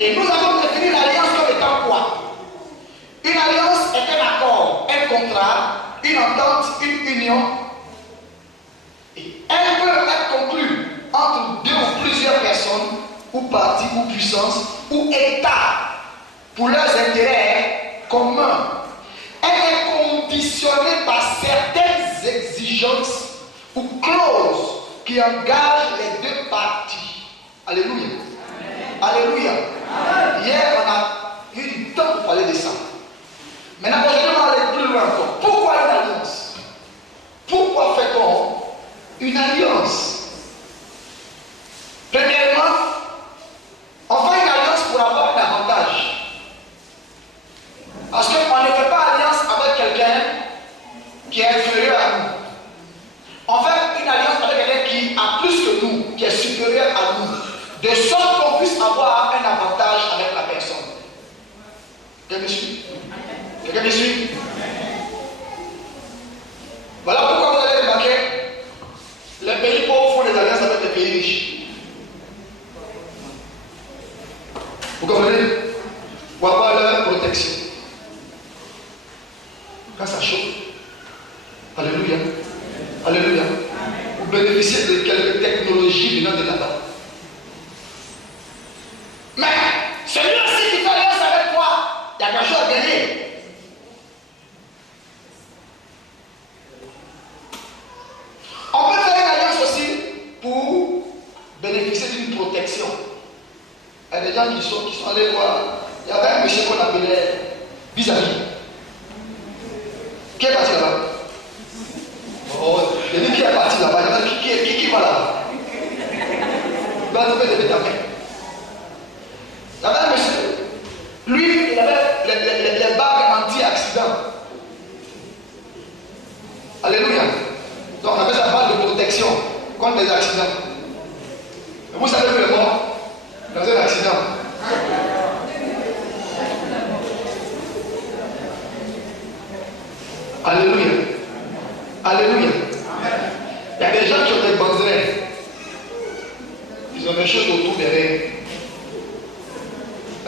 Et nous avons défini l'alliance comme étant quoi? Une alliance est un accord, un contrat, une entente, une union. Et elle peut être conclue entre deux ou plusieurs personnes, ou partis, ou puissances, ou États, pour leurs intérêts communs. Elle est conditionnée par certaines exigences ou clauses qui engagent les deux parties. Alléluia. Alléluia. Hier, on a eu du temps pour parler de ça. Maintenant, aujourd'hui, on va aller plus loin encore. Pourquoi une alliance? Pourquoi fait-on une alliance? Premièrement, on fait une alliance pour avoir un avantage. Parce qu'on ne fait pas alliance avec quelqu'un qui est inférieur à nous. On fait une alliance avec quelqu'un qui a plus que nous, qui est supérieur à nous. De sorte qu'on puisse avoir un avantage avec la personne. Quelqu'un me suit? Quelqu'un me suit? Voilà pourquoi vous allez remarquer, les pays pauvres font des alliances avec les pays riches. Vous comprenez? Pour avoir leur protection. Quand ça chauffe, alléluia, alléluia, vous bénéficiez de quelques technologies venant de là-bas. Mais celui-ci qui fait alliance avec moi, il y a quelque chose à gagner. On peut faire une alliance aussi pour bénéficier d'une protection. Il y a des gens qui sont allés voir. Il y avait un monsieur qu'on appelait vis-à-vis. Qui est parti là-bas? Oh, il y a qui est parti là-bas. Qui va là-bas? Il va lever ta main. Il y avait un monsieur. Lui, il avait les bagues anti-accident. Alléluia. Donc on appelle ça bague de protection contre les accidents. Et vous savez que le mort dans un accident. Alléluia. Alléluia. Il y a des gens qui ont des banderets. Ils ont des choses autour derrière.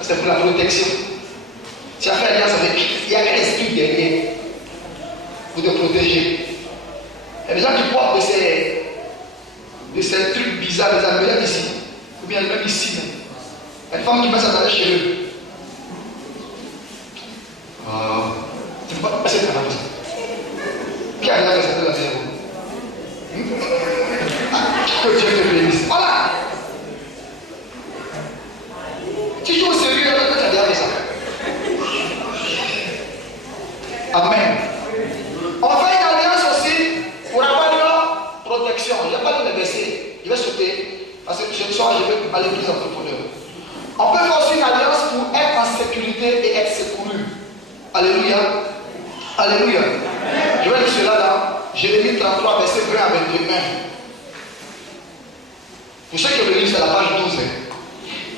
C'est pour la protection. Tu as fait alliance avec qui? Il y a un esprit derrière pour te protéger. Il y a des gens qui portent de ces trucs bizarres, des amulettes ici, ou bien même ici. Il y a une femme qui met ça dans les cheveux. Tu ne peux pas passer par la maison. Qui a déjà fait ça dans la maison? Que Dieu te bénisse. Voilà. Tu joues au sérieux, tu as déjà fait ça. Amen. On fait une alliance aussi pour avoir leur protection. Je n'ai pas de me baisser. Je vais sauter. Parce que ce soir, je vais aller plus en profondeur. On peut faire aussi une alliance pour être en sécurité et être secouru. Alléluia. Alléluia. Je vais lire cela dans Jérémie 33, verset 20 à 21. Pour ceux qui ont lu, c'est la page 12.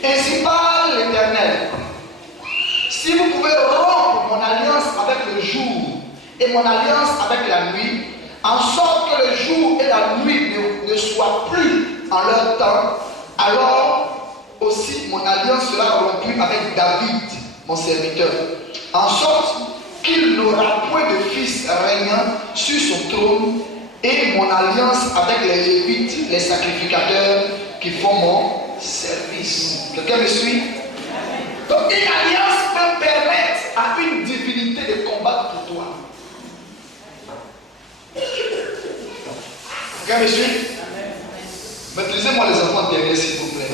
Ainsi parle l'Éternel. Si vous pouvez rompre mon alliance avec le jour et mon alliance avec la nuit, en sorte que le jour et la nuit ne soient plus en leur temps, alors aussi mon alliance sera rompue avec David, mon serviteur, en sorte qu'il n'aura point de fils régnant sur son trône, et mon alliance avec les Lévites, les sacrificateurs qui font mon service. Quelqu'un me suit? Donc une alliance peut permettre à une divinité de combattre pour toi. Quelqu'un me suit? Maîtrisez-moi les enfants derrière, s'il vous plaît.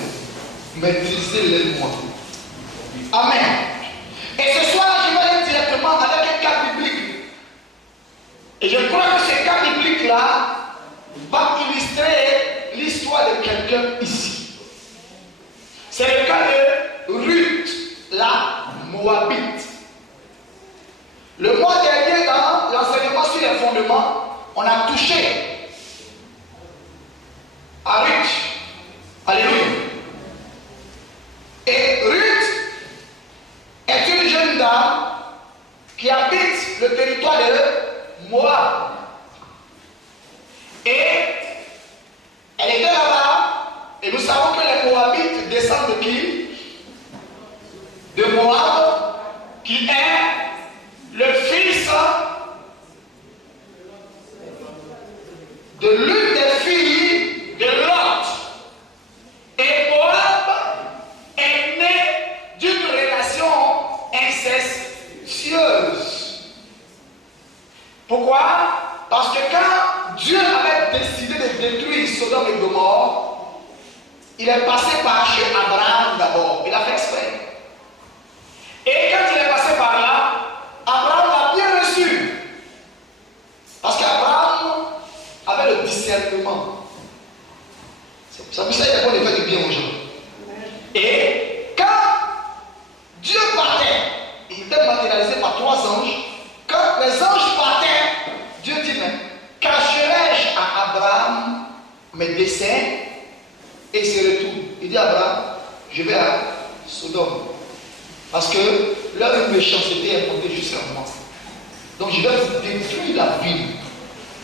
Maîtrisez-les-moi. Amen. Et ce soir, je vais aller directement avec un cas biblique. Et je crois que ce cas biblique-là va illustrer l'histoire de quelqu'un ici. C'est le cas de Ruth, la Moabite. Le mois dernier, dans l'enseignement sur les fondements, on a touché à Ruth. Alléluia. Et Ruth est une jeune dame qui habite le territoire de Moab. Et elle était là-bas. Et nous savons que les Moabites descendent de qui? de Moab, qui est le fils de l'une des filles de Lot. Et Moab est né d'une relation incestueuse. Pourquoi? Parce que quand Dieu avait décidé de détruire Sodome et Gomorrhe, il est passé par chez Abraham d'abord. Il a fait exprès. Et quand il est passé par là, Abraham l'a bien reçu. Parce qu'Abraham avait le discernement. Ça veut dire qu'il y a bon effet du bien aux gens. Et quand Dieu partait, il était matérialisé par 3 anges. Quand les anges partaient, Dieu dit, mais cacherai-je à Abraham mes desseins? Et il se retourne. Il dit à Abraham, je vais à Sodome. Parce que leur méchanceté est montée jusqu'à moi. Donc je vais détruire la ville.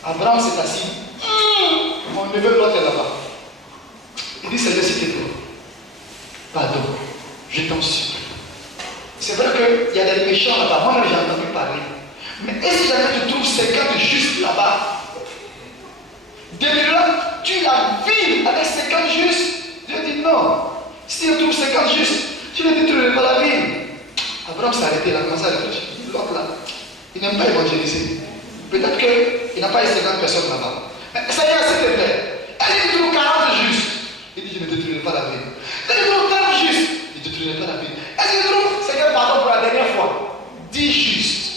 Abraham s'est assis. Mon neveu Lot est là-bas. Il dit, Seigneur, s'il te plaît, pardon, je t'en supplie. C'est vrai qu'il y a des méchants là-bas. Moi, j'ai entendu parler. Mais est-ce que jamais tu trouves 50 justes là-bas? Détruire la ville avec 50 justes? Dieu dit non. Si tu trouves 50 justes, tu ne détruiras pas la ville. Abraham s'est arrêté, il a commencé à réfléchir. L'autre là, il n'aime pas évangéliser. Peut-être qu'il n'a pas eu 50 personnes là-bas. Mais Seigneur, s'il te plaît, est-ce que tu trouves 40 justes? Il dit, je ne détruirai pas la ville. Est-ce que tu trouves 30 justes? Je ne détruirai pas la ville. Est-ce que tu trouves, Seigneur, pardon pour la dernière fois, 10 justes?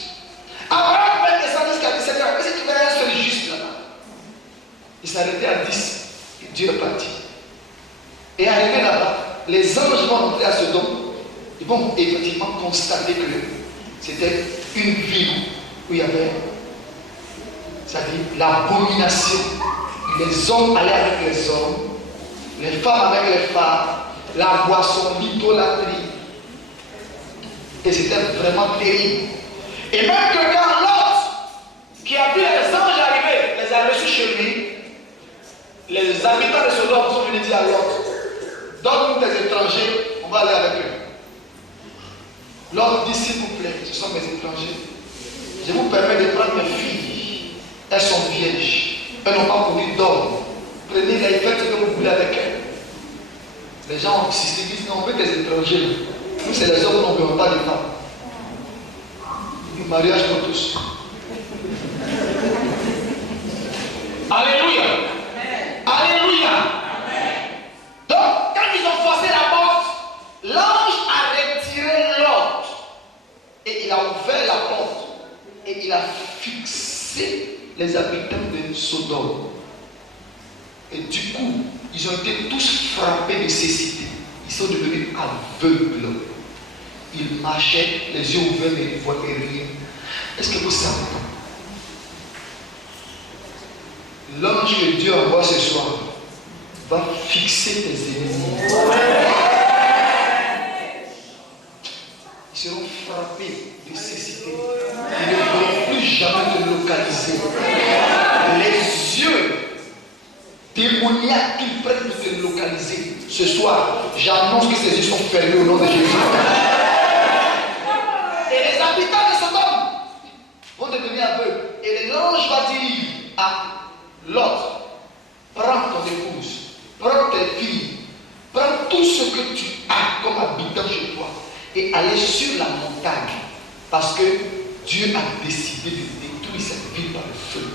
Abraham peut descendre jusqu'à 10. Seigneur, est-ce que tu verrais un seul juste là-bas? Il s'est arrêté à 10. Et Dieu est parti. Et arrivé là-bas, les anges vont entrer à Sodome. Ils vont effectivement constater que c'était une ville où il y avait, c'est-à-dire l'abomination. Les hommes allaient avec les hommes, les femmes avec les femmes, la boisson, l'idolâtrie. Et c'était vraiment terrible. Et même que quand Lot, qui a vu les anges arriver, les a reçus chez lui, les habitants de Sodome sont venus dire à Lot, donne-nous des étrangers, on va aller avec eux. Lot dit, s'il vous plaît, ce sont mes étrangers. Je vous permets de prendre mes filles. Elles sont vierges. Elles n'ont pas produit d'homme. Prenez-les, faites ce que vous voulez avec elles. Les gens disent, non, on veut des étrangers. Nous, c'est les hommes, on ne veut pas des femmes. Le mariage pour tous. Alléluia. Alléluia. Donc, quand ils ont forcé la porte, l'ange a retiré Lot. Et il a ouvert la porte. Et il a fixé les habitants de Sodome. Et du coup, ils ont été tous frappés de cécité. Ils sont devenus aveugles. Ils marchaient, les yeux ouverts, mais ils ne voyaient rien. Est-ce que vous savez? L'ange que Dieu envoie ce soir va fixer tes ennemis. Ils seront frappés de cécité. Ils ne pourront plus jamais te localiser. Les yeux démoniaques qu'ils prennent pour te localiser. Ce soir, j'annonce que ces yeux sont fermés au nom de Jésus. Et les habitants de Sodome vont devenir aveugles. Et l'ange va dire à Lot, prends ton épouse, prends tes filles, prends tout ce que tu as comme habitant chez toi et allez sur la montagne. Parce que Dieu a décidé de détruire cette ville par le feu.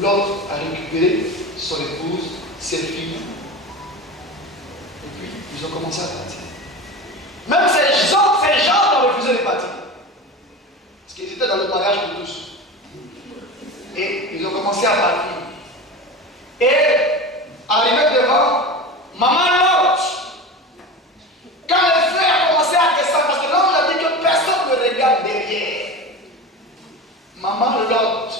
Lot a récupéré son épouse, ses filles. Et puis, ils ont commencé à partir. Même ces gens ont refusé de partir. Parce qu'ils étaient dans le mariage pour tous. Et ils ont commencé à partir. Et, arrivé devant, maman Lot, quand le feu a commencé à descendre, parce que l'ange a dit que personne ne regarde derrière. Maman Lot,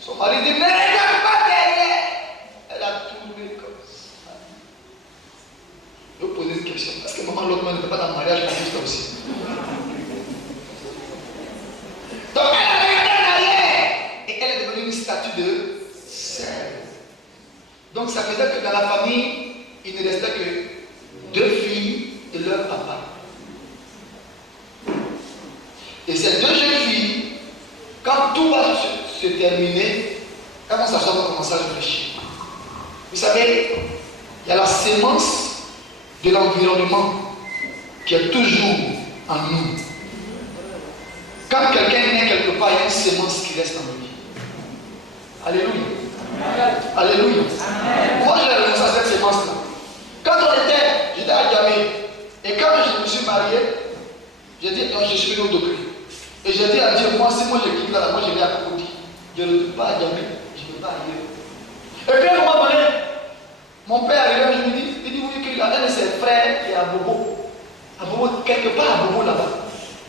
son mari dit, ne regarde pas derrière. Elle a tourné comme ça. Je vais vous poser une question. Est-ce que maman Lot n'était pas dans le mariage pour ça aussi? Donc elle a regardé derrière. Et elle est devenue une statue de sel. Donc ça faisait que dans la famille, il ne restait que 2 filles Et ces deux jeunes filles, quand tout va se terminer, elles vont s'asseoir pour commencer à réfléchir. Vous savez, il y a la sémence de l'environnement qui est toujours en nous. Quand quelqu'un naît quelque part, il y a une sémence qui reste en lui. Alléluia. Alléluia. Moi, j'ai renoncé à cette sémence-là. Quand j'étais à Djamé, et quand je me suis marié, j'ai dit, non, je suis venu au docteur. Et j'ai dit à Dieu, moi, si moi je quitte là, moi je vais à Cocody. Je ne peux pas à Djamé, je ne peux pas ailleurs. Et puis à un moment donné, mon père arrive, je lui dis, il dit oui, qu'il a un de ses frères qui est à Bobo. À Bobo, quelque part à Bobo là-bas,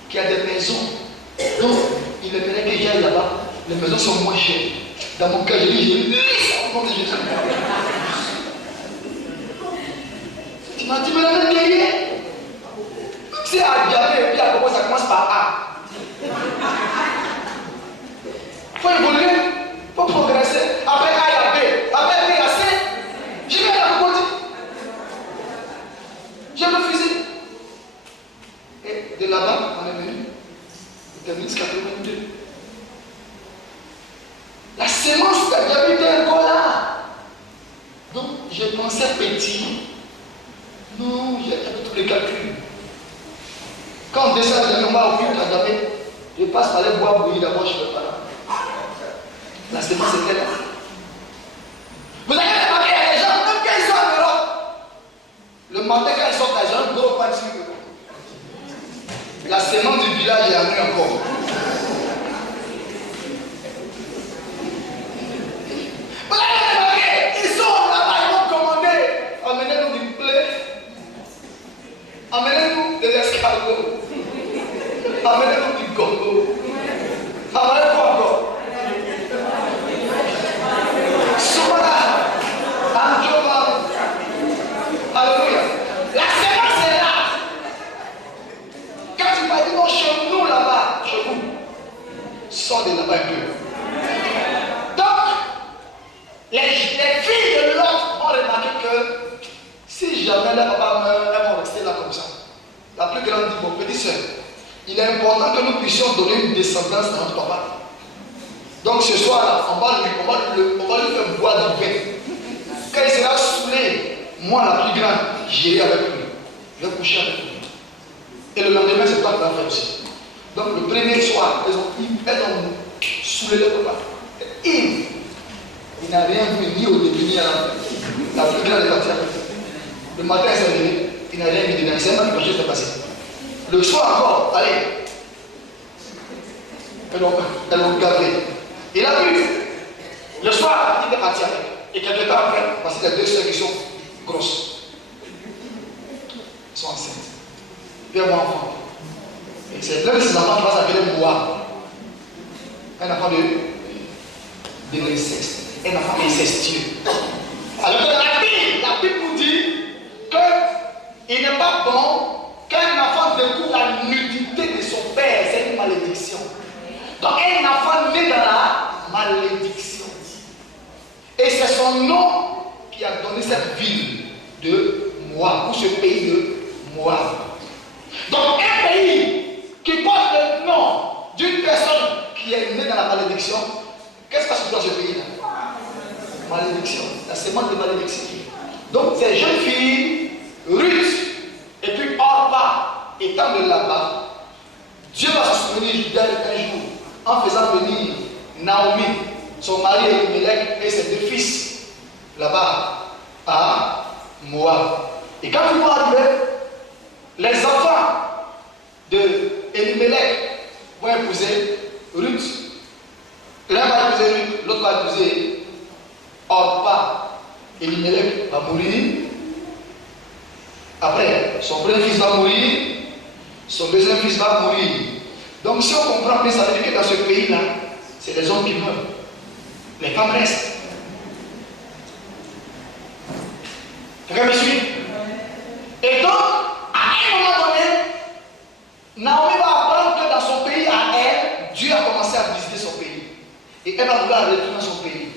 qui a des maisons. Donc, il aimerait que j'aille là-bas. Les maisons sont moins chères. Dans mon cas, je dis, ça au nom de Jésus. Tu m'as dit, mais la même guerrier. C'est à Djamé, et puis à Bobo, ça commence par A. Il faut évoluer, il faut progresser. Après A, il y a B. Après B, il y a C. Je vais à la Cocody. J'ai le fusil. Et de là-bas, on est venu. On termine 82. La sémence d'Adjamé était encore là. Donc, je pensais petit. Non, j'avais tous les calculs. Quand on descend à Djamé, on va au culte à Djamé. Je passe par les bois bouillis d'abord, je ne fais pas là. La sémence était là. Vous avez remarqué, il y a des gens, même quand ils sont en Europe, le matin quand ils sortent, ils ont un gros pas dessus. La sémence du village est amenée encore. Vous avez remarqué, ils sont là-bas, ils vont commander. Amenez-nous du blé. Amenez-nous des escargots. Amenez-nous du gongo. Amenez-nous quoi encore? Soumana. Anjoma. Alléluia. La sémence est là. Quand tu m'as dit non, chez nous là-bas, chez vous, sors de là-bas un peu. Donc, les filles de l'autre vont remarquer que si jamais leur papa meurt, elles vont rester là comme ça. La plus grande dit, mon petit soeur, il est important que nous puissions donner une descendance à notre papa. Donc ce soir-là, on va lui faire boire du vin. Quand il sera saoulé, moi la plus grande, j'irai avec lui. Je vais coucher avec lui. Et le lendemain, c'est toi qui vas faire aussi. Donc le premier soir, elles ont saoulé le papa. Il n'a rien vu ni au début ni à la fin. La plus grande est partie avec lui. Le matin, elle s'est levée, il n'a rien vu dedans. C'est un quelque chose s'est passé. Le soir encore, allez. Elles l'ont gavé. Il a vu. Le soir, il est parti avec. Et quelques temps après, parce qu'il y a deux soeurs qui sont grosses. Elles sont enceintes. Puis un enfant. Et c'est l'un de ces enfants qui va s'appeler Moa. Un enfant de l'inceste. Un enfant incestueux. Alors la Bible nous dit qu'il n'est pas bon qu'un enfant découvre la nudité de son père. C'est une malédiction. Donc un enfant né dans la malédiction. Et c'est son nom qui a donné cette ville de Moab, ou ce pays de Moab. Donc un pays qui porte le nom d'une personne qui est née dans la malédiction, qu'est-ce que c'est dans ce pays-là? Malédiction, la sémence de malédiction. Donc ces jeunes filles, Ruth et puis Orpa, étant de là-bas, Dieu va se souvenir d'elle un jour en faisant venir Naomi, son mari Elimelech et ses deux fils là-bas à Moab. Et quand ils vont arriver, les enfants de Elimelech vont épouser Ruth. L'un va épouser Ruth, l'autre va épouser Orpa. Elimelech va mourir. Après, son premier fils va mourir. Son deuxième fils va mourir. Donc si on comprend bien, ça veut dire que dans ce pays-là, c'est les hommes qui meurent. Les femmes restent. Quelqu'un me suit? Et donc, à un moment donné, Naomi va apprendre que dans son pays, à elle, Dieu a commencé à visiter son pays. Et elle va vouloir retourner dans son pays.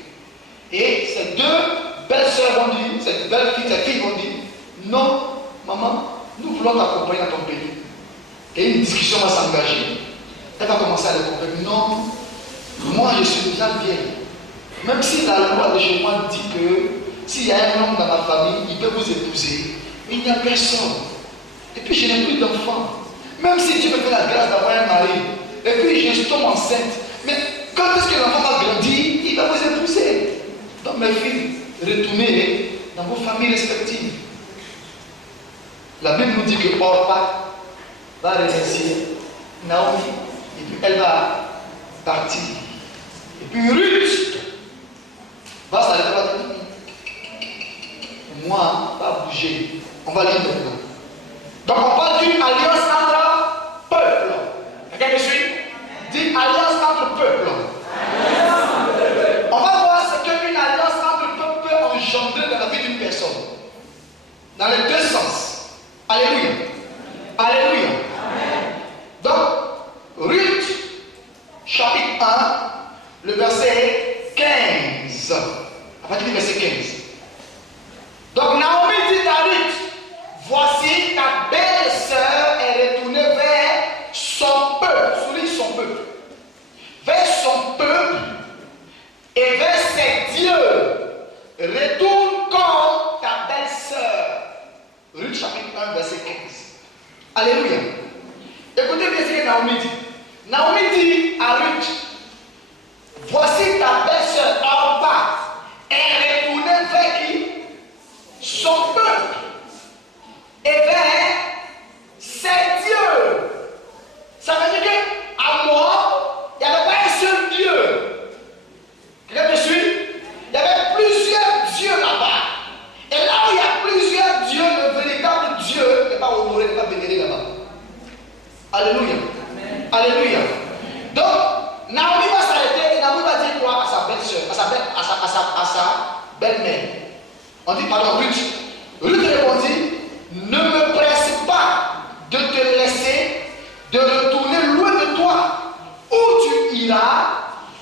Et ces deux belles sœurs vont dire, ces belles filles, ces filles vont dire, non, maman, nous voulons t'accompagner dans ton pays. Et une discussion va s'engager. Elle va commencer à le comprendre. Non, moi je suis bien vieille. Même si la loi de chez moi dit que s'il y a un homme dans ma famille, il peut vous épouser, il n'y a personne. Et puis je n'ai plus d'enfants. Même si Dieu me fait la grâce d'avoir un mari, et puis je tombe enceinte, mais quand est-ce que l'enfant va grandir, il va vous épouser. Donc mes filles, retournez dans vos familles respectives. La Bible nous dit que Orpa va remercier Naomi, et puis elle va partir. Et puis Ruth va s'arrêter, va dire, moi, pas bouger. On va lire maintenant. Donc on parle d'une alliance entre peuples. Quelqu'un me suit? Dit alliance entre peuples. On va voir ce qu'une alliance entre peuples peut engendrer dans la vie d'une personne. Dans les deux sens. Alléluia. Alléluia. Donc, Ruth, chapitre 1, le verset 15. À partir du verset 15. Donc Naomi dit à Ruth, voici ta belle-sœur est retournée vers son peuple, souligne son peuple, vers son peuple et vers ses dieux. Retourne comme ta belle-sœur. Ruth chapitre 1, verset 15. Alléluia. Écoutez bien ce que Naomi dit. Naomi dit à Ruth, voici ta belle-sœur Orpa est retournée vers qui? Son peuple et vers ses dieux. Ça veut dire qu'à moi, il n'y avait pas un seul Dieu. Quelqu'un me suit? Il y avait plusieurs dieux là-bas. Et là où il y a plusieurs dieux, le véritable Dieu n'est pas honoré, n'est pas vénéré là-bas. Alléluia. Amen. Alléluia. Donc, Naomi va s'arrêter et Naomi va dire quoi à sa belle-sœur, à sa belle-mère. On dit, pardon, Ruth. Ruth répondit, ne me presse pas de te laisser, de retourner loin de toi. Où tu iras,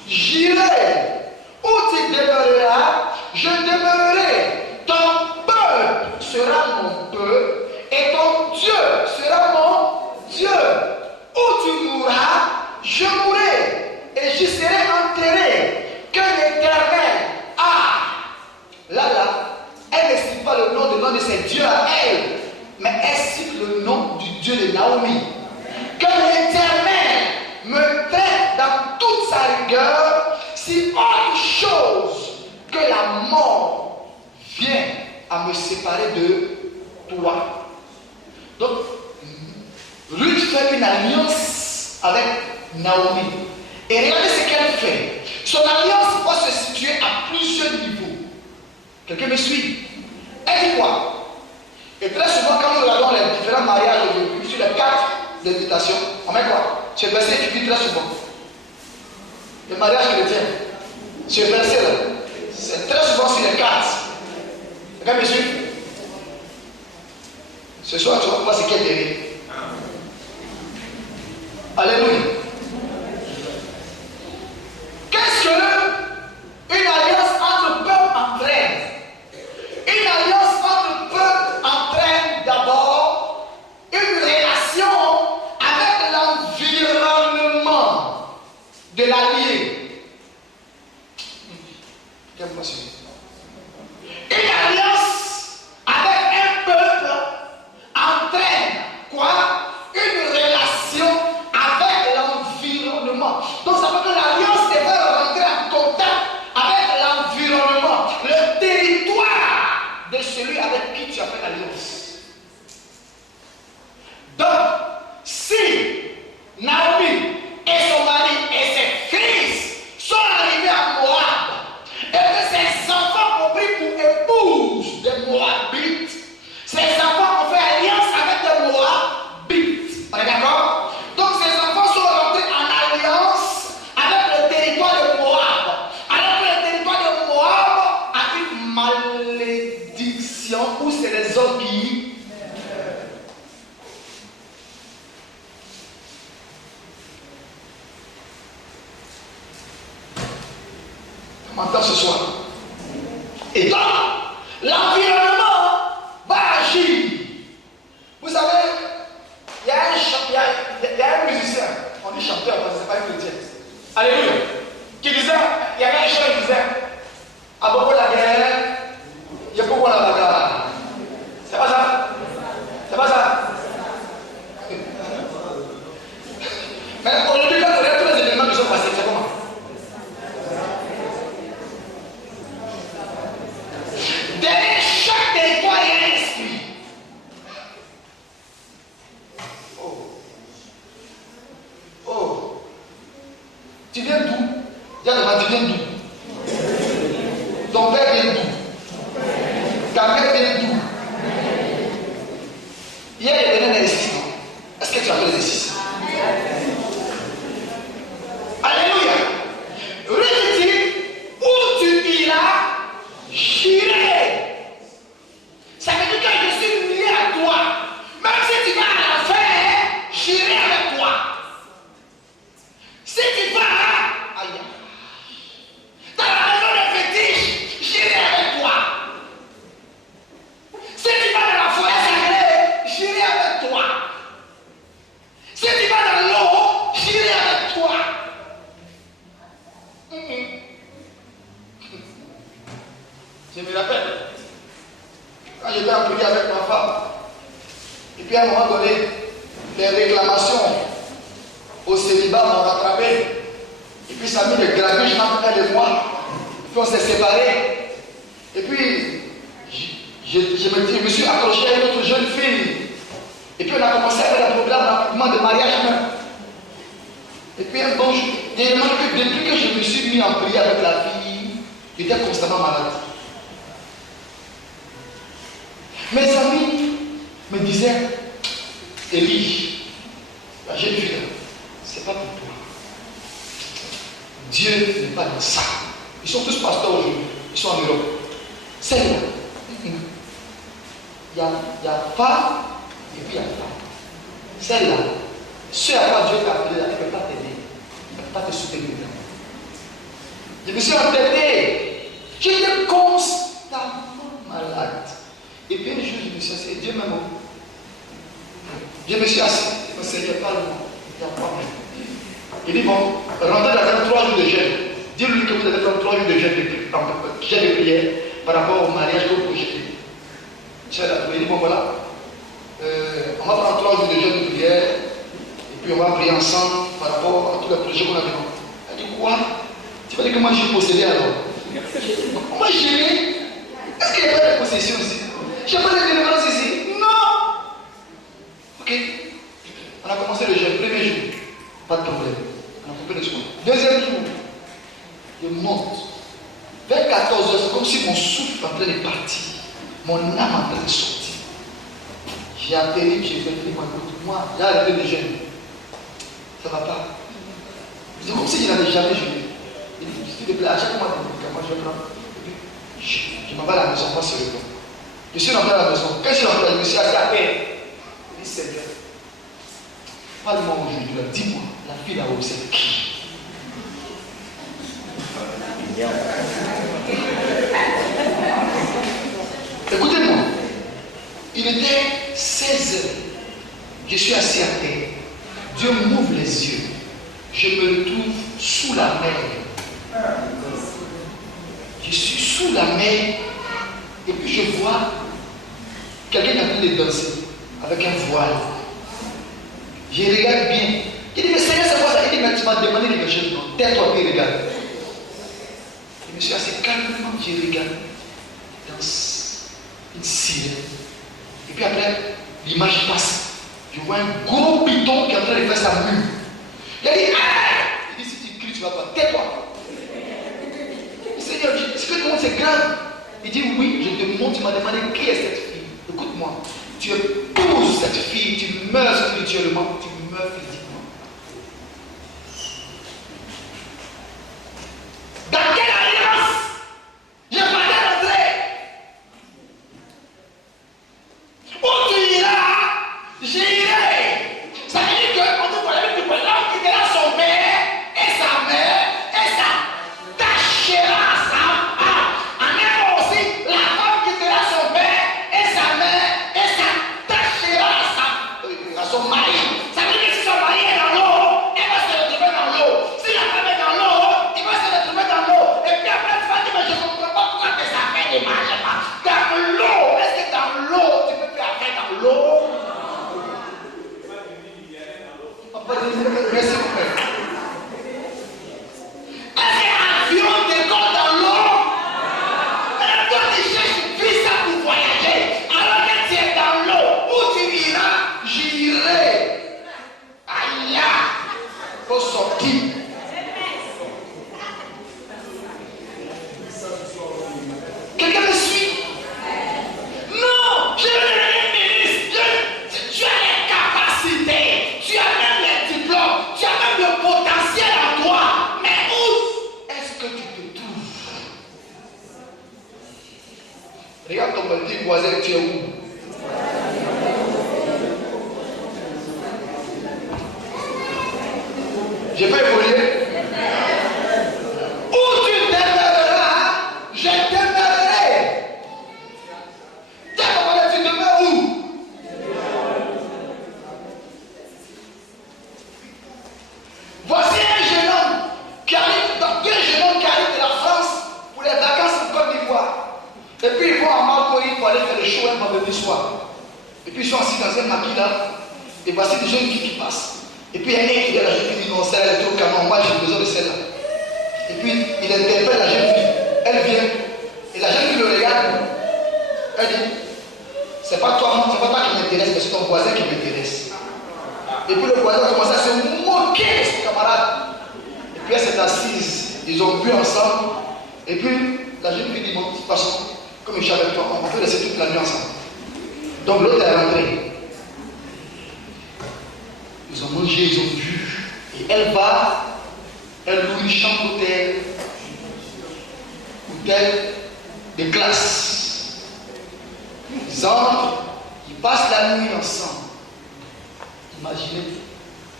j'irai. Où tu demeureras, je demeurerai. Ton peuple sera mon peuple et ton Dieu sera mon Dieu. Où tu mourras, je mourrai et j'y serai enterré. Que l'Éternel là, elle ne cite pas le nom de ses dieux à elle, mais elle cite le nom du Dieu de Naomi. Que l'Éternel me traite dans toute sa rigueur, si autre chose que la mort vient à me séparer de toi. Donc, Ruth fait une alliance avec Naomi. Et regardez ce qu'elle fait. Son alliance va se situer à plusieurs niveaux. Quelqu'un me suit? Elle dit quoi? Et très souvent, quand nous regardons les différents mariages aujourd'hui, sur les cartes d'invitation, on met quoi? Ce verset qui dit très souvent. Le mariage chrétien. Ce verset-là, c'est très souvent sur les cartes. Quelqu'un me suit? Ce soir, tu vas voir ce qu'elle est. Alléluia. Qu'est-ce que une alliance entre peuples entraîne? Une alliance entre peuples entraîne d'abord une relation avec l'environnement de l'allié. Une alliance avec un peuple entraîne quoi? Une relation avec l'environnement. Donc ça veut dire que l'alliance devait rentrer en contact avec l'environnement, le territoire de celui avec qui tu as fait l'alliance. Donc, si Naomi et son mari et ses fils sont arrivés à Moab et que ses enfants ont pris pour épouses des Moabites, ces enfants ont fait alliance avec des Moabites. On est d'accord? Donc ces enfants sont rentrés en alliance avec le territoire de Moab. Alors que le territoire de Moab a une malédiction où c'est les hommes qui... On m'entend ce soir. Et donc, l'environnement va agir. Vous savez, il y a un musicien, on dit chanteur, viens d'où? Tu viens d'où? Ton père vient d'où? Ta mère vient d'où? Hier, il y avait un exercice, non? Est-ce que tu as fait l'exercice? Alléluia. Dit, où tu iras, j'irai. Ça veut dire que je suis lié à toi. Même si tu vas à l'enfer, j'irai avec toi. Si tu vas, aïe, dans la maison de fétiche, j'irai avec toi. Si tu vas dans la forêt sacrée, j'irai avec toi. Si tu vas dans l'eau, j'irai avec toi. Je me rappelle, quand j'étais en prière avec ma femme, et puis à un moment donné, les réclamations au célibat m'ont rattrapé. Et puis ça a mis des grabuges entre elle et moi. Et puis on s'est séparés. Et puis je me suis accroché à une autre jeune fille. Et puis on a commencé à faire un programme de mariage même. Et puis un bon jour, j'ai remarqué que depuis que je me suis mis en prière avec la fille, j'étais constamment malade. Mes amis me disaient, Élie, la jeune fille, c'est pas pour toi. Dieu n'est pas dans ça. Ils sont tous pasteurs aujourd'hui, ils sont en Europe. Celle-là, il y a femme et puis il y a femme. Celle-là, ce à quoi Dieu t'a appelé, elle ne peut pas t'aider, elle ne peut pas te soutenir. Je me suis entêté, j'étais constamment malade. Et puis un jour, je me suis assis, Dieu m'a dit, je me suis assis, je me suis dit, parle-moi, il y a quoi même. Il dit, bon, rentrez dans 3 jours de jeûne. Dis-lui que vous allez faire 3 jours de jeûne de prière par rapport au mariage que vous projetez. Il dit, bon voilà, on va prendre 3 jours de jeûne de prière, et puis on va prier ensemble par rapport à tous les projets qu'on a devant. Elle dit, quoi? Tu vas dire que moi je suis possédé alors? Moi j'irai. Est-ce qu'il n'y a pas de possession ici? Je n'ai pas de délivrance ici. Non. Ok. On a commencé le jeûne, premier jour. Pas de problème. On a coupé le secondes. Deuxième jour. Je monte. Vers 14h, c'est comme si mon souffle est en train de partir. Mon âme est en train de sortir. J'ai appelé, j'ai fait, moi, j'ai arrêté le jeûne. Ça ne va pas. C'est comme si je n'avais jamais jeûné. Il dit, s'il te plaît, à chaque mois, moi je prends. Je m'en vais à la maison, moi c'est le temps. Je suis rentré à la maison. Quand je suis rentré, je me suis assis à terre. Il dit, Seigneur, parle-moi aujourd'hui, là, dis-moi, la fille là-haut, c'est qui? Écoutez-moi, il était 16 heures. Je suis assis à terre. Dieu m'ouvre les yeux. Je me retrouve sous la mer. Je suis sous la mer. Et puis je vois quelqu'un qui est en train de danser avec un voile. Je regarde bien. Il dit, mais Seigneur, c'est quoi ça? Il dit, mais tu m'as demandé quelque chose. Tais-toi et regarde. Je me suis assez calmement, je regarde. Dans une sirène. Et puis après, l'image passe. Je vois un gros piton qui est en train de faire sa mue. Il a dit, ah! Il dit, si tu cries, tu vas pas. Tais-toi. Seigneur, est-ce que tout le monde c'est grave? Il dit, oui, je te montre, tu m'as demandé qui est cette fille. Écoute-moi, tu épouses cette fille, tu meurs spirituellement, tu meurs physiquement. Dans quelle alliance? Je vais pas rentrer. Où tu iras, j'irai. Ça veut dire qu'on te voit avec du bonheur qui verra son père et sa mère et sa tâchera ensemble. En même temps aussi, la femme qui verra son père et sa mère et sa tâchera ensemble. À son mari. Ça veut dire que si son mari est dans l'eau, elle va se retrouver dans l'eau. Si la femme est dans l'eau, il va se retrouver dans l'eau. Et puis après, tu vas dire, mais je ne comprends pas pourquoi tes affaires ne marchent pas. Dans l'eau, est-ce que dans l'eau, tu peux faire affaire dans l'eau? Je peux évoluer. Où tu demeureras, je demeurerai. Tu demeures où? Voici un jeune homme qui arrive, deux jeunes hommes qui arrivent de la France pour les vacances en Côte d'Ivoire. Et puis ils vont à Marcory pour aller faire le show un vendredi soir. Et puis ils sont assis dans un maquis là. Et voici des jeunes filles qui passent. Et puis elle est là, la jeune fille dit non, celle-là est trop canon, moi j'ai besoin de celle-là. Et puis il interpelle la jeune fille. Elle vient. Et la jeune fille le regarde. Elle dit, c'est pas toi qui m'intéresse, mais c'est ton voisin qui m'intéresse. Et puis le voisin commence à se moquer de ses camarades. Et puis elle s'est assise. Ils ont bu ensemble. Et puis la jeune fille dit, bon, de toute façon, comme je suis avec toi, on peut rester toute la nuit ensemble. Donc l'autre est rentré. Ils ont mangé, ils ont bu. Et elle loue une chambre d'hôtel de classe. Ils entrent, ils passent la nuit ensemble. Imaginez.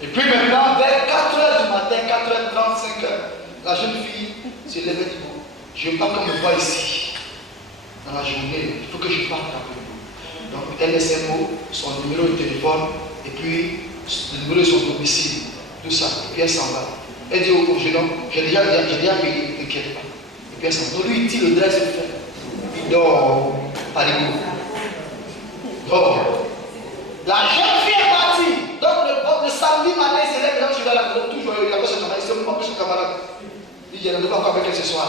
Et puis maintenant, vers 4h du matin, 4h30, 5h, la jeune fille se lève et dit, bon, je ne veux pas qu'on me voie ici. Dans la journée, il faut que je parte un peu. Donc elle laisse un mot, son numéro de téléphone, et puis le numéro de son domicile, tout ça. Et puis elle s'en va. Elle dit au jeune homme, j'ai déjà payé, ne t'inquiète pas. Et puis elle s'en va. Donc lui, il tire le drap et se fait. Il dort par les mots. Donc, la jeune fille est partie. Donc le samedi matin, il se lève, je suis dans la maison, toujours, il a pas son camarade, il se met son camarade. Il dit, je ne vais pas encore avec elle ce soir.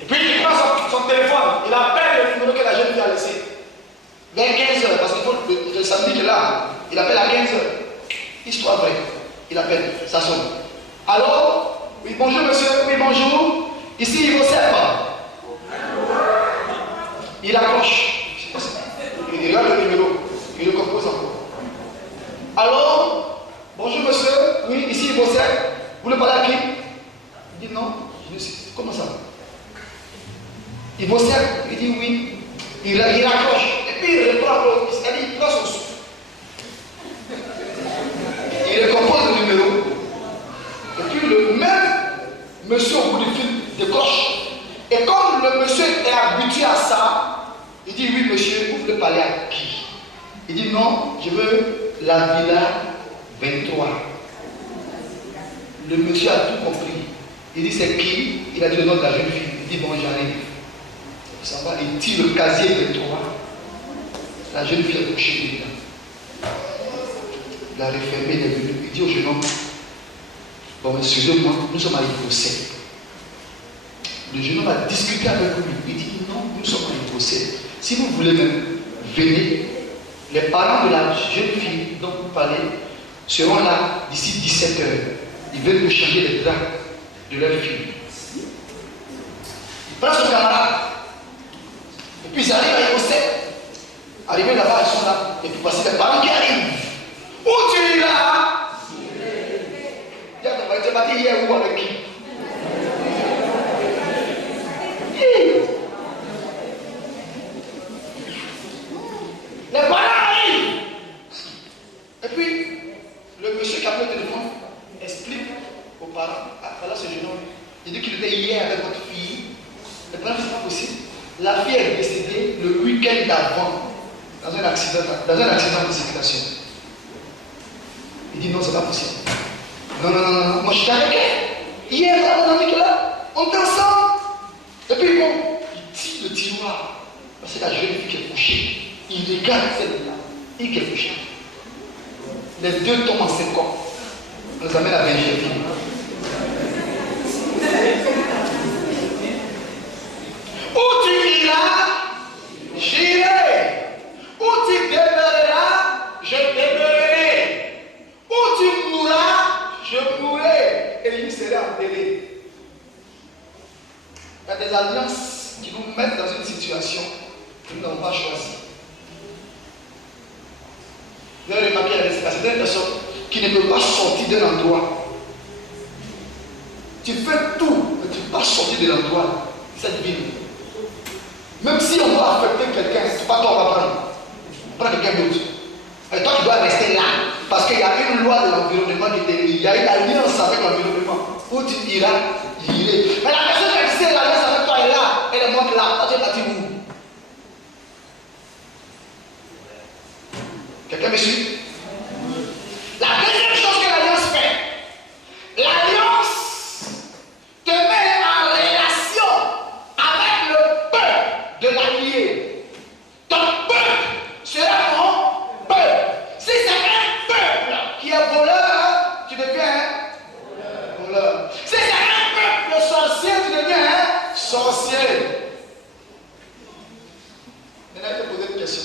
Et puis il prend son téléphone, il appelle le numéro que la jeune fille a laissé. Vers 15h, parce qu'il faut le samedi qu'il est là, il appelle à 15h. Histoire vraie. Il appelle, ça sonne. Allô? Oui, bonjour monsieur, oui, bonjour. Ici, il vous sert pas. Il accroche. Il regarde le numéro, il le compose encore. Allô? Bonjour monsieur, oui, ici, il vous sert. Vous voulez parler à qui? Il dit non, je ne sais pas. Comment ça? Il vous sert? Il dit oui. Il accroche. Et puis il reprend, il prend son souffle. Il recompose le numéro. Et puis le même monsieur au bout du fil décroche. Et comme le monsieur est habitué à ça, il dit oui monsieur, vous voulez parler à qui? Il dit non, je veux la villa 23. Le monsieur a tout compris. Il dit c'est qui? Il a dit le nom de la jeune fille. Il dit bon j'arrive. Ça va, il tire le casier 23. La jeune fille est couchée dedans. Il a refermé, il est venu. Il dit au jeune homme, bon, excusez-moi, nous sommes à Yvosset. Le jeune homme a discuté avec lui. Il dit, non, nous sommes à Yvosset. Si vous voulez même, venez. Les parents de la jeune fille dont vous parlez seront là d'ici 17h. Ils veulent vous changer les draps de leur fille. Il prend son camarade. Et puis ils arrivent à Yvosset. Arrivés là-bas, ils sont là. Et puis voici les parents qui arrivent. Où tu iras? Tu es parti hier ou avec qui? Les parents arrivent. Et puis, le monsieur qui a pris le téléphone explique aux parents, voilà ce jeune homme. Il dit qu'il était hier avec votre fille. Les parents, c'est pas possible. La fille est décédée le week-end d'avant dans un accident de circulation. Il dit non, c'est pas possible. Non, moi je suis avec elle. Hier, on a dit que là, on était ensemble. Et puis bon, il tire le tiroir. Parce que la jeune fille qui est couchée. Il regarde celle-là. Il est couchée. Les deux tombent en séquence. On nous amène à Benjamin. Où tu iras, j'irai. Où tu demeureras, je demeurerai. Où tu mourras, je mourrai. Et il serai enterré. Il y a des alliances qui nous mettent dans une situation que nous n'avons pas choisie. Vous avez remarqué, il y a certaines personnes qui ne peuvent pas sortir de l'endroit. Tu fais tout, mais tu ne peux pas sortir de l'endroit, cette ville. Même si on va affecter quelqu'un, c'est pas toi qu'on va prendre. On prend quelqu'un d'autre. Et toi, tu dois rester là. Parce qu'il y a une loi de l'environnement qui était liée. Il y a une alliance avec l'environnement. Où tu iras, j'irai. Mais la personne qui a décidé l'alliance avec toi est là. Elle est morte là. Toi, tu es parti où? Quelqu'un me suit? La deuxième chose que l'alliance fait, l'alliance te met en relation avec le peuple de l'allié. Ton peuple sera mon peuple. Si c'est un peuple qui est voleur, tu deviens un voleur. Si c'est un peuple sorcier, tu deviens un sorcier. Maintenant, je te poser une question.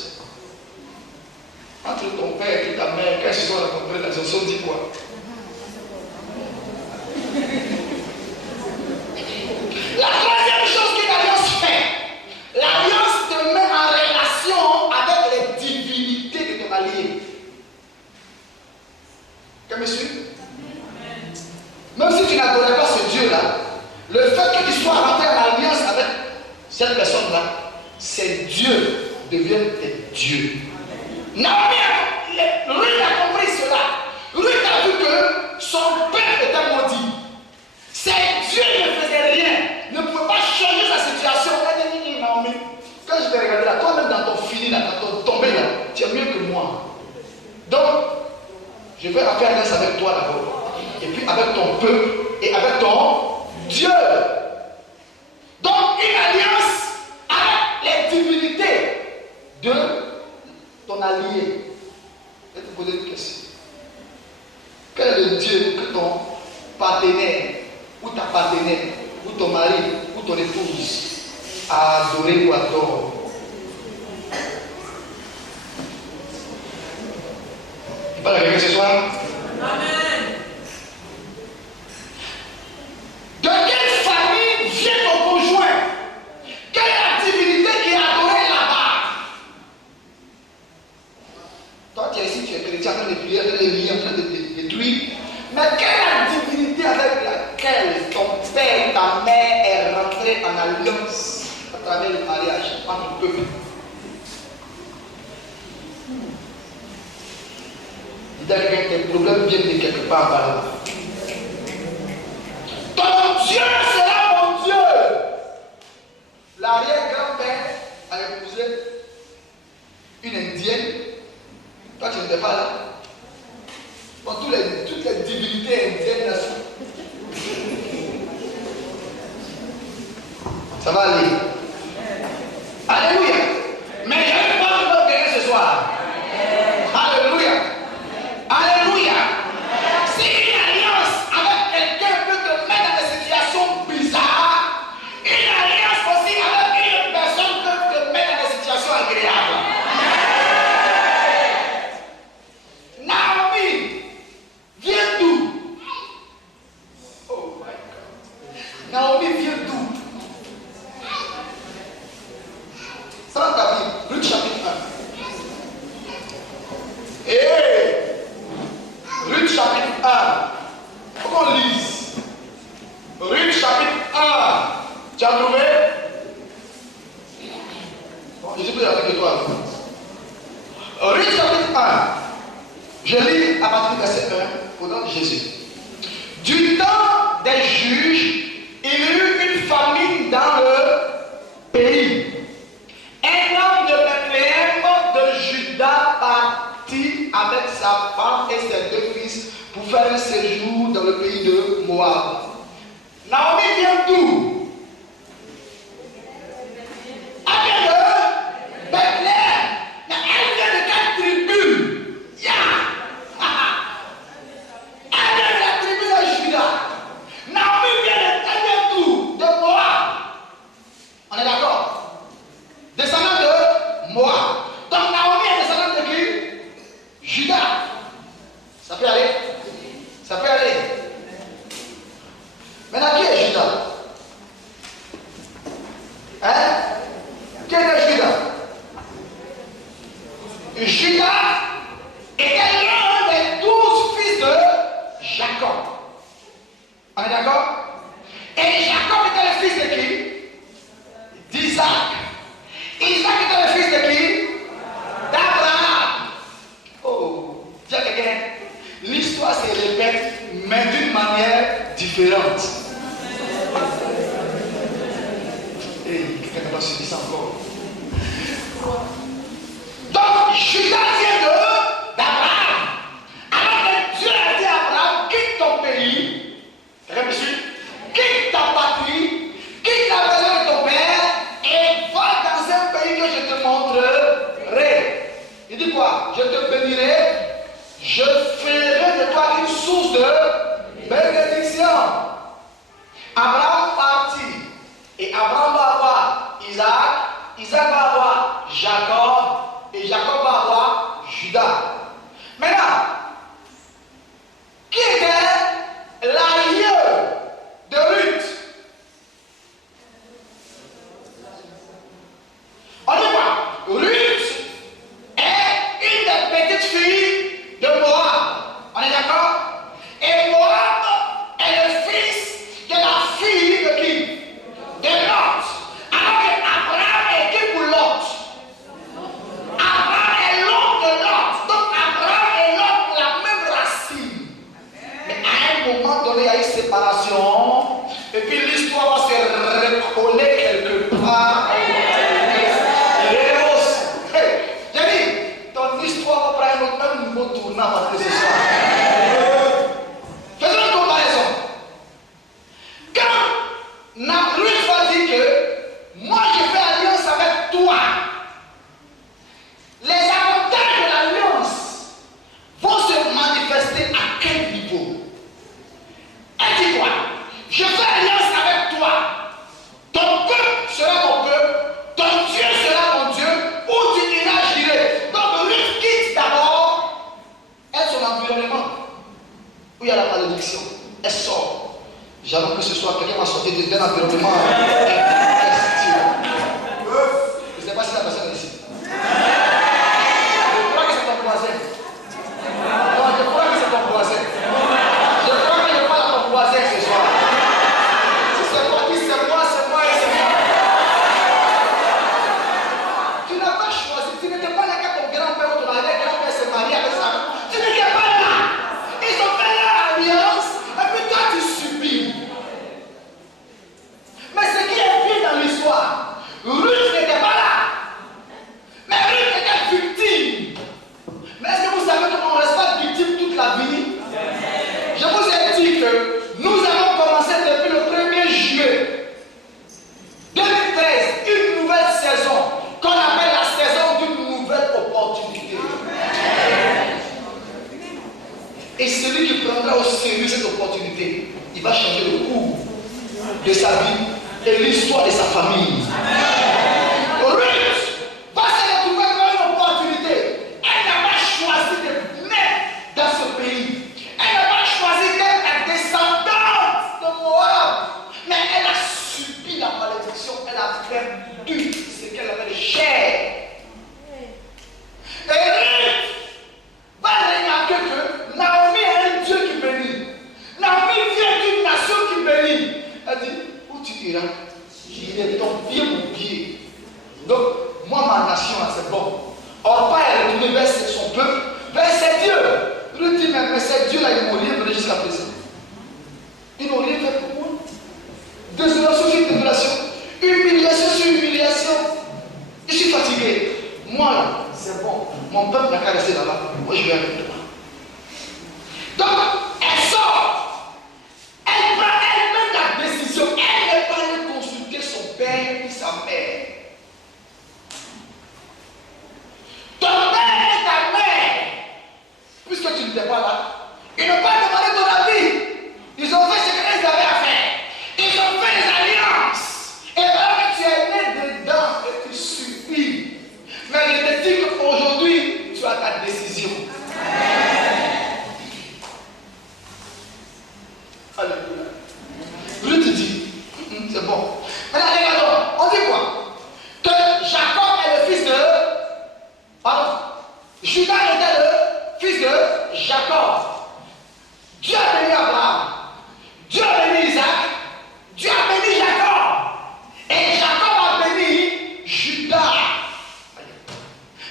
Entre ton père et ta mère, quand ils se sont rencontrés, ils se sont dit quoi? La troisième chose que l'alliance fait, l'alliance te met en relation avec les divinités de ton allié. Comme monsieur? Même si tu n'adorais pas ce Dieu-là, le fait que tu sois rentré en alliance avec cette personne-là, ces dieux deviennent tes dieux. Naomi, Ruth a compris cela. Ruth a vu que son père était maudit. Ses dieux ne faisaient rien, ne pouvaient pas changer sa situation. Elle dit, Naomi, quand je t'ai regardé là, toi-même dans ton fini, là, dans ton tombé là, tu es mieux que moi. Donc, je vais faire alliance avec toi d'abord, et puis avec ton peuple et avec ton Dieu. Donc, une alliance avec les divinités de ton allié. Je vais te poser une question. Quel est le Dieu que ton partenaire, ou ta partenaire, ou ton mari, ou ton épouse a adoré ou adore? Tu parles à quelqu'un ce soir? Amen. De quelle famille vient ton conjoint? Quelle est la divinité qui est adorée là-bas? Toi, tu es ici, tu es chrétien, en train de prier, en train de lire, en train de détruire. Mais quelle est la divinité avec laquelle ton père, ta mère est rentré en alliance à travers le mariage entre eux? Dis à quelqu'un que tes problèmes viennent de quelque part par là. Ton Dieu sera mon Dieu. L'arrière-grand-père a épousé une indienne. Toi, tu n'étais pas là. Bon, toutes les divinités indiennes là. Ça va aller. Alléluia. Mais je ne vais pas gagner ce soir. Alléluia. Alléluia. Si une alliance avec quelqu'un peut te mettre dans des situations bizarres, une alliance aussi avec une personne peut te mettre dans des situations agréables. Naomi vient d'où? Oh my God. Naomi vient d'où? Ça va ta vie. Luc chapitre 1. Hey! Ruth chapitre 1. Faut qu'on lise. Ruth chapitre 1. Tu as trouvé? Bon, je suis plus avec toi. Ruth chapitre 1. Je lis à partir du verset 1 au nom de Jésus. Du temps des juges, il y eut une famine dans le pays. Un homme de Bethléem de Juda partit avec sa femme et ses deux fils pour faire un séjour dans le pays de Moab. Naomi vient d'où? Elle vient de Bethléem. Mais elle vient de quelle tribu? Yeah. Elle vient de la tribu de Juda. Naomi vient d'où? De Moab. On est d'accord? Descendant de Moab. Donc Naomi est descendant de qui? Juda. Ça peut aller? Ça peut aller. Maintenant, qui est Juda? mais d'une manière différente. Et quelqu'un va se dire ça encore. Donc, Judas vient d'Abraham. Alors que Dieu a dit à Abraham, quitte ton pays, quitte ta patrie, quitte la maison de ton père et va dans un pays que je te montrerai. Il dit quoi? Je te bénirai, je ferai de toi une source de bénédiction. Abraham partit et Abraham va avoir Isaac, Isaac va avoir Jacob et Jacob va avoir Judas. Maintenant, qui était l'allié de Ruth? On dit quoi? Ruth est une des petites filles de Moab. On est d'accord? Et Moab est le fils de la fille de qui? De Lot. Alors que Abraham est qui pour Lot? Abraham est l'homme de Lot. Donc Abraham et Lot ont la même racine. Mais à un moment donné, il y a une séparation. Et puis l'histoire va se recoller quelque part. Ton histoire va prendre un nouveau tournant à partir de ce soir. Faisons une comparaison. Quand Ruth va dire que moi je fais alliance avec toi, les avantages de l'alliance vont se manifester à quel niveau? Elle dit quoi? Je fais alliance avec toi. Ton peuple sera mon peuple, ton Dieu sera mon Dieu, où tu iras j'irai. Donc Ruth quitte d'abord son environnement où il y a la malédiction. Elle sort. J'avoue que ce soir, quelqu'un m'a sorti d'un environnement. Je ne sais pas si la personne est ici. Je crois que c'est ton voisin. Non, je crois que c'est ton voisin. Je crois que je parle à ton voisin ce soir. Si c'est toi qui c'est moi et c'est moi. Tu n'as pas choisi. Tu n'étais pas là quand ton grand-père ou ton arrière-grand-père s'est marié avec ça. Tu n'étais pas là. Ils ont fait leur alliance et puis toi tu subis. Mais ce qui est pire dans l'histoire, Ruth n'était pas là. Mais Ruth était victime. Mais est-ce que vous savez qu'on ne reste pas victime toute la vie? Je vous ai dit que nous avons commencé depuis le 1er juillet 2013 une nouvelle saison qu'on appelle la saison d'une nouvelle opportunité. Et celui qui prendra au sérieux cette opportunité, il va changer le cours de sa vie et l'histoire de sa famille. Ruth va se retrouver dans une opportunité. Elle n'a pas choisi de naître dans ce pays. Elle n'a pas choisi d'être la descendante de Moab. Mais elle a subi la malédiction. Elle a perdu ce qu'elle avait de chair. Et Ruth va remarquer que Naomi a un Dieu qui bénit. Naomi vient d'une nation qui bénit. Elle dit, où tu iras? J'irai ton pied mon pied. Donc, moi, ma nation, c'est bon. Or, pas elle est retournée vers son peuple, vers ses dieux. Ruth dit, mais ces dieux-là, ils m'ont rien donné jusqu'à présent. Ils n'ont rien fait pour moi. Désolation sur désolation. Humiliation sur humiliation. Je suis fatigué. Moi, là, c'est bon. Mon peuple n'a qu'à rester là-bas. Moi, je vais avec toi. Donc, elle sort. Elle prend elle-même la décision. Elle n'est pas allée consulter son père ni sa mère. Ton père et ta mère, puisque tu n'étais pas là, ils n'ont pas demandé ton avis. Ils ont fait ce qu'ils avaient à faire. Ils ont fait des alliances. Et alors que tu es né dedans et tu subis. Mais je te dis qu'aujourd'hui, tu as ta décision. Alléluia. Je te dis, c'est bon. Maintenant, regardons, on dit quoi? Que Jacob est le fils de... Pardon. Judas était le fils de Jacob. Dieu a béni Abraham. Dieu a béni Isaac. Dieu a béni Jacob. Et Jacob a béni Judas.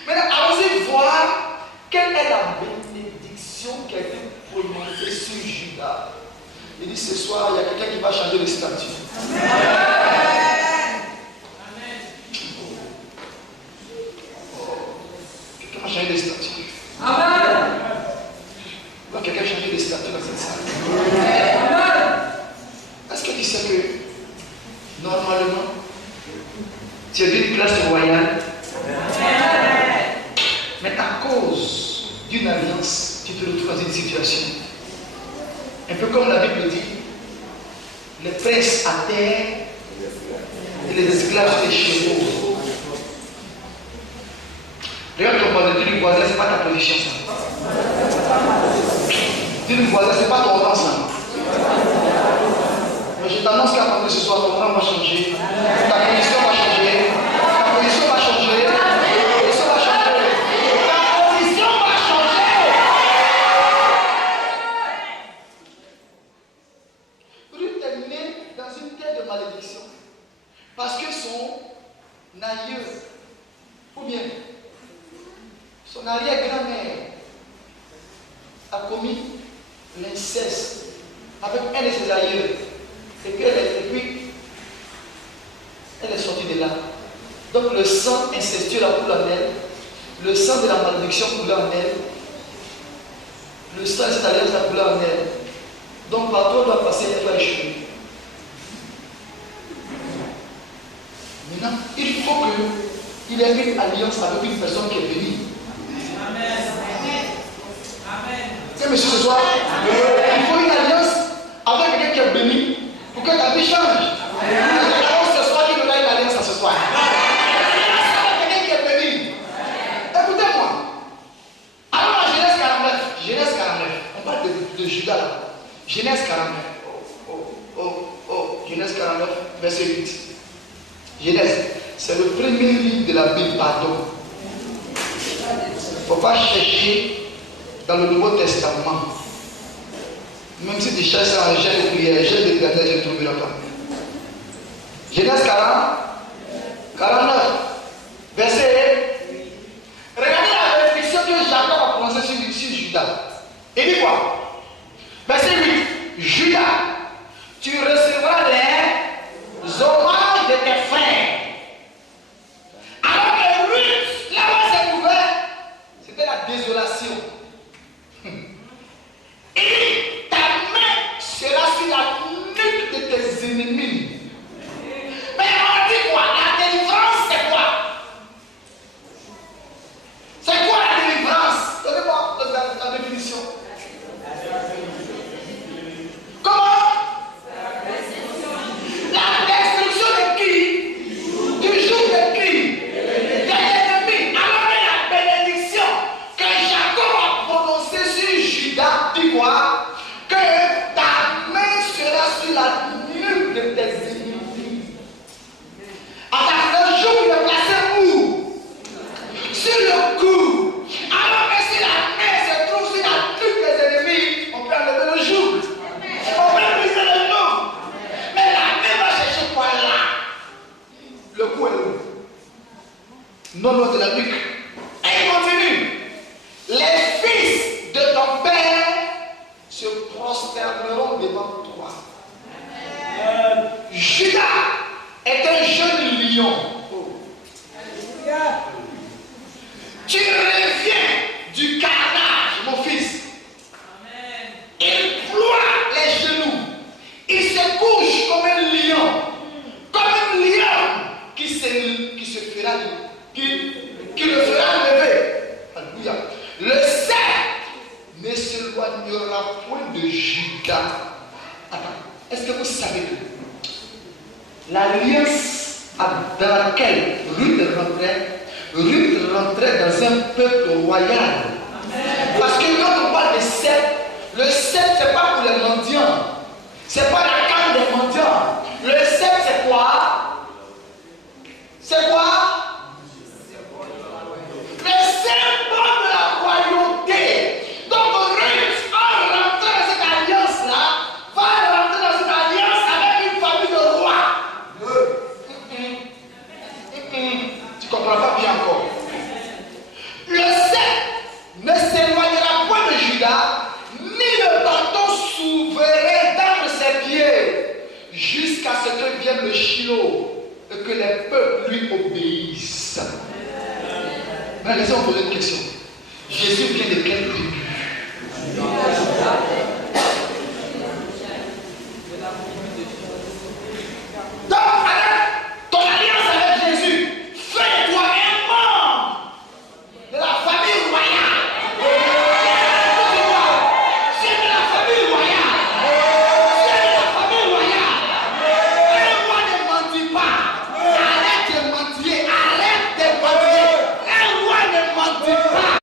Maintenant, allons-y voir quelle est la bénédiction qui a été prononcer sur Judas. Il dit ce soir, il y a quelqu'un qui va changer le statut. Quelqu'un va changer le statut. Amen. Il va quelqu'un changer le statut dans cette salle. Est-ce que tu sais que normalement, tu es d'une classe royale, mais à cause d'une alliance, tu te retrouves dans une situation. Un peu comme la Bible dit, les princes à terre et les esclaves sur les chevaux. Regarde ton voisin, dis le voisin, ce n'est pas ta position ça. Dis le voisin, ce n'est pas ton rang ça. Mais je t'annonce qu'à partir de ce soir, ton rang va changer. Ta position va changer. Ta position va changer. Ta position va changer. Ta position va changer. Ruth est née dans une terre de malédiction. Parce que son aïeux, ou bien son arrière-grand-mère a commis l'inceste avec un de ses aïeux. Et puis elle est sortie de là. Donc le sang incestueux la coule en elle. Le sang de la malédiction coulait en elle. Le sang de cette alliance la coulé en elle. Donc partout elle doit passer, elle doit échouer. Maintenant, il faut qu'il ait une alliance avec une personne qui est bénie. Amen. C'est monsieur ce soir. Il faut une alliance avec quelqu'un qui est béni pour que ta vie change. Ce soir, il aura une alliance à ce soir. Avec quelqu'un qui est béni. Écoutez-moi. Alors à Genèse 49, on parle de Judas là. Genèse 49. Genèse 49, verset 8. Genèse, c'est le premier livre de la Bible, pardon. Il ne faut pas chercher dans le Nouveau Testament. Même si tu cherches en gel de prière, gel de l'éternel, je ne trouverai pas. Genèse 49, verset 1. Regardez la bénédiction que Jacob a prononcée sur Judas. Il dit quoi? Verset 8. Judas, tu recevras les hommages de tes frères. Alors que Ruth, là où elle s'est trouvée, c'était la désolation. Il dit, ta main sera sur la nuque de tes ennemis. Mais on dit quoi? La délivrance, c'est quoi? C'est quoi la délivrance? Donnez-moi la définition. Comment? La destruction de qui? Du jour de qui? Des ennemis. Alors la bénédiction que Jacob a prononcée sur Judas, dit quoi? Que ta main sera sur la nuque de tes ennemis. Alors le jour il est placé où? Sur le cou. Alors que si la main se trouve sur la nuque des ennemis, on peut enlever le jour. On peut briser le nom. Mais la main va chercher quoi là? Le cou est où? Non, non, de la nuque. Et il continue. Les fils de ton père se prosterneront devant toi. Judas est un jeune lion. Tu reviens du carnage, mon fils. Il ploie les genoux. Il se couche comme un lion. Comme un lion qui le fera lever. Alléluia. Le cerf ne s'éloignera point de Judas. Attends, est-ce que vous savez que l'alliance dans laquelle Ruth rentrait dans un peuple royal? Parce que quand on parle de sceptre, le sceptre c'est pas pour les mendiants. C'est pas la canne des mendiants. Le sceptre c'est quoi? C'est quoi? Le symbole de la royauté. Donc Ruth, en rentrant dans cette alliance-là, va rentrer dans une alliance avec une famille de rois. Tu comprends pas bien encore. Le sceptre jusqu'à ce que vienne le Shiloh et que les peuples lui obéissent. Mais laissez-moi poser une question. Jésus vient de quel pays?